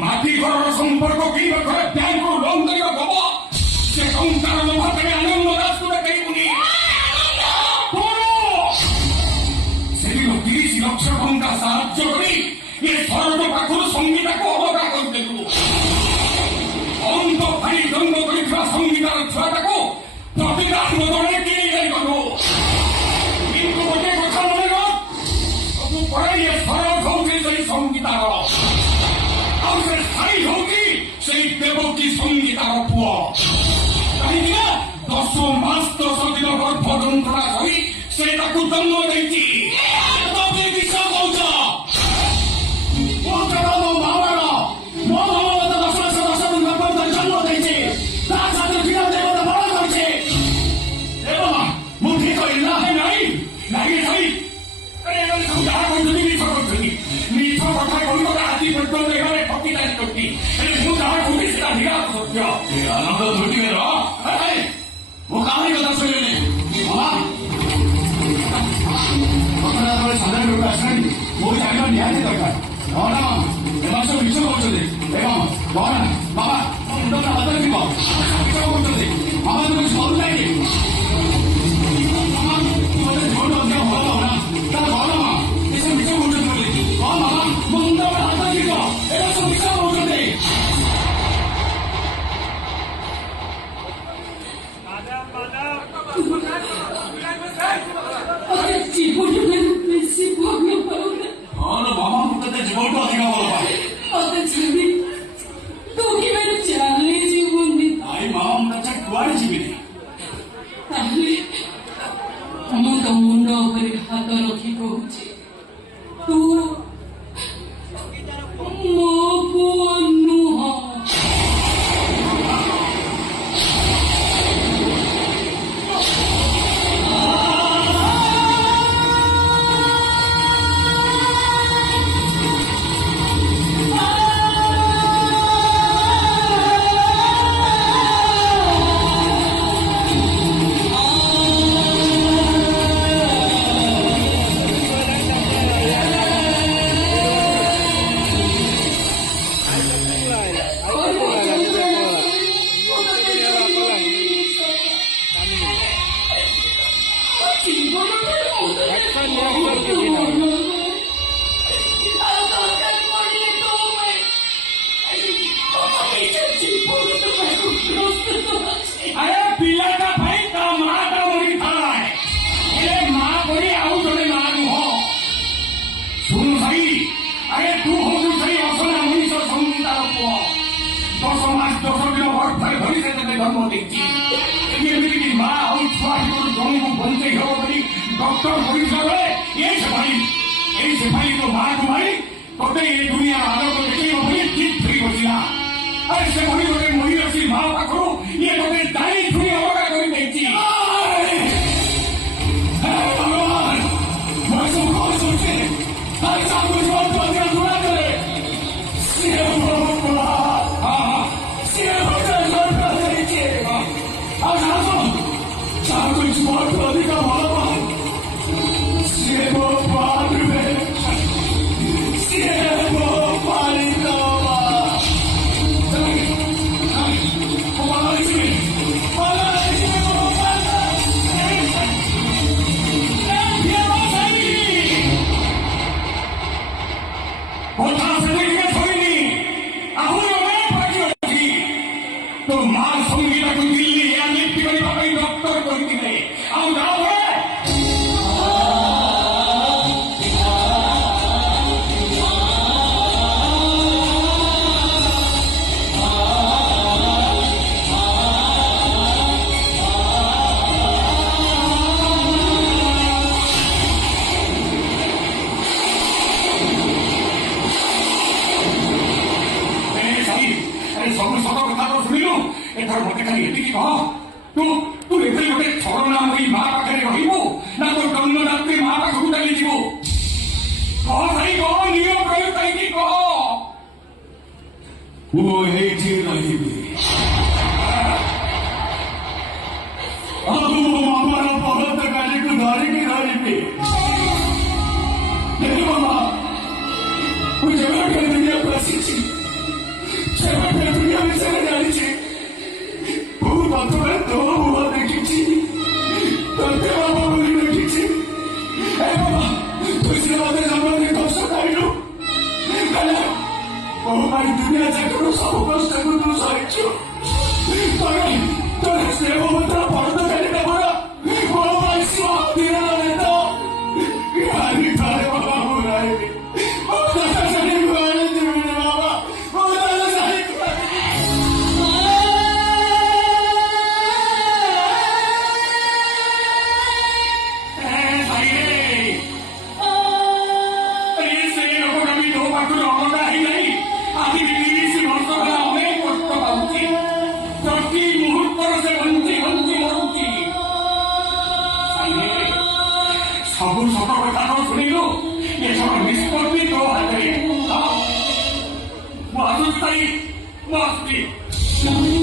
মাটি ঘৰৰ সম্পৰ্ক কি ৰখে ব্যাংকৰ লোন দিব পাব সে সংসাৰ লোভাতে আনন্দ দাস করে কেই উনি সেদিন 30 লক্ষ টଙ୍କା সাহায্য করি এ সরল পাখুর সংগীতাকে অবগা করদেলু অন্ত ভাই দ্বন্দ্ব করিଥିବା সংগীতার ছুয়াটাকে ପ୍ରତିଦାନ ବଦଳରେ କିଣି ଯାଇଗଲୁ କିନ୍ତୁ ଗୋଟିଏ କଥା ମନେ ରଖ ସବୁ ପରେ ଏ ସରଳ ହଉଛି ସେଇ ସଂଗୀତାର ଆଉ ସେ ସ୍ଥାୟୀ ହଉଛି ସେଇ ଦେବକୀ ସଂଗୀତାର ପୁଅ କାହିଁକି ନା 10 ମାସ 10 ଦିନ ଗର୍ଭ ଯନ୍ତ୍ରଣା କରି ସେ ତାକୁ ଜନ୍ମ ଦେଇଛି ତମେ ବିଷ କହୁଛ ମୋ ମାମାର ମୋ ମାମା ମତେ 10 ମାସ 10 ଦିନ ଗର୍ଭ ଜନ୍ମ ଦେଇଛି ତା ସାଥିରେ ବିନା ଦେବତା ବଳ କରିଛି ମୁଁ ଠିକ କହିଲି ନା ନାଇଁ ନାଇଁ ନାଇଁ ସବୁ ଯାହା କହୁଛନ୍ତି ମିଛ କରୁଛନ୍ତି ମିଛ କଥା କହିବାକୁ ଆଜି ପର୍ଯ୍ୟନ୍ତ ଏମାନେ ଠକି ଜାଣିଛନ୍ତି ହେଲେ ମୁଁ ଯାହା କହୁଛି ସେଟା ନିରାଟ ସତ୍ୟ ଆନନ୍ଦ ଧୃତିରେ ମୁଁ କାହାରି କଥା ଶୁଣିନି ସାଧାରଣ ଲୋକ ଆସିଲାଣି ମୁଁ ଜାଣିବା ନିହାତି ଦରକାର ନହେଲେ ଏମାନେ ସବୁ ମିଛ କହୁଛନ୍ତି ଏବଂ ବାବା ମୁଣ୍ଡଟା ହାତରେ ଯିବ ମିଛ କହୁଛନ୍ତି ବାବା ତୁମେ କିଛି କରୁ ନାହିଁ জীবনটা ଅଧିକା ଭଲ ପାଏ ମତେ ଛାଡ଼ି ତୁ କେବେ ଚାଲି ଯିବୁନି ନାଇଁ ମାମା ମୁଁ ତା କୁଆଡ଼େ ଯିବିନି ତାହେଲେ ମୁଁ ତ ମୁଣ୍ଡ ଉପରେ ହାତ ରଖି କହୁଛି ତୁ ମୋ ପୁଅ ନୁହଁ अरे पिलाटा भाई ता माता मरी थाए ये मां बड़ी आउ जने मां नुह सुन भाई अरे तू हो सही असला मनीष संगीतार पुओ 10 मास 10 दिन वर्ष भाई धरी से तने जन्म देछि एमिति मां आउ छुआ को जन्म बंचे हो बनी डॉक्टर बड़ी सारे ये से भाई तो मां तुम्हारी तोते ये दुनिया आलो को देखि बड़ी ठीक थई बसिला अरे से बड़ी बड़ी मरी रसी मां पाखरो ये तोते दाई थुई अवगा करि देछि भगवान मैं सब को सोचे ताई सब कुछ बात दिया दुआ करे से भगवान हां से भगवान जोर कर देछि अब जाओ सब कुछ बात अधिका भगवान से भगवान रे से भगवान तो मां संगीता को दिल्ली या नियुक्ति करने वाली डॉक्टर करती है आओ जाओ ସବୁ ସତ କଥା ତ ଶୁଣିଲୁ ଏଥର ମତେ ଖାଲି ଏତିକି କହ ତୁ ଏବେ ଗୋଟେ ଛଳନା ହୋଇ ମା ପାଖରେ ରହିବୁ ନା ତୋ ଜନ୍ମଦାତ୍ରୀ ମା ପାଖକୁ ଚାଲିଯିବୁ କହ ଭାଇ କହ ନିୟମ ପ୍ରୟୋଗ କରିକି କହ ମୁଁ ଏଇଠି ରହିବି ଆଉ ମାମାର ବହୁତ ଗାଡ଼ିକୁ ଧରିକି ରହିବି ଦେଖ ମାମା ମୁଁ ଯେବେ ଦୁନିଆକୁ ଆସିଛି ସବୁ ସତ କଥା ତ ଶୁଣିଲୁ ଏଥର ନିଷ୍ପତ୍ତି ତୋ ହାତରେ। ମୁଁ ଆସୁଛି ଭାଇ, ମୁଁ ଆସୁଛି।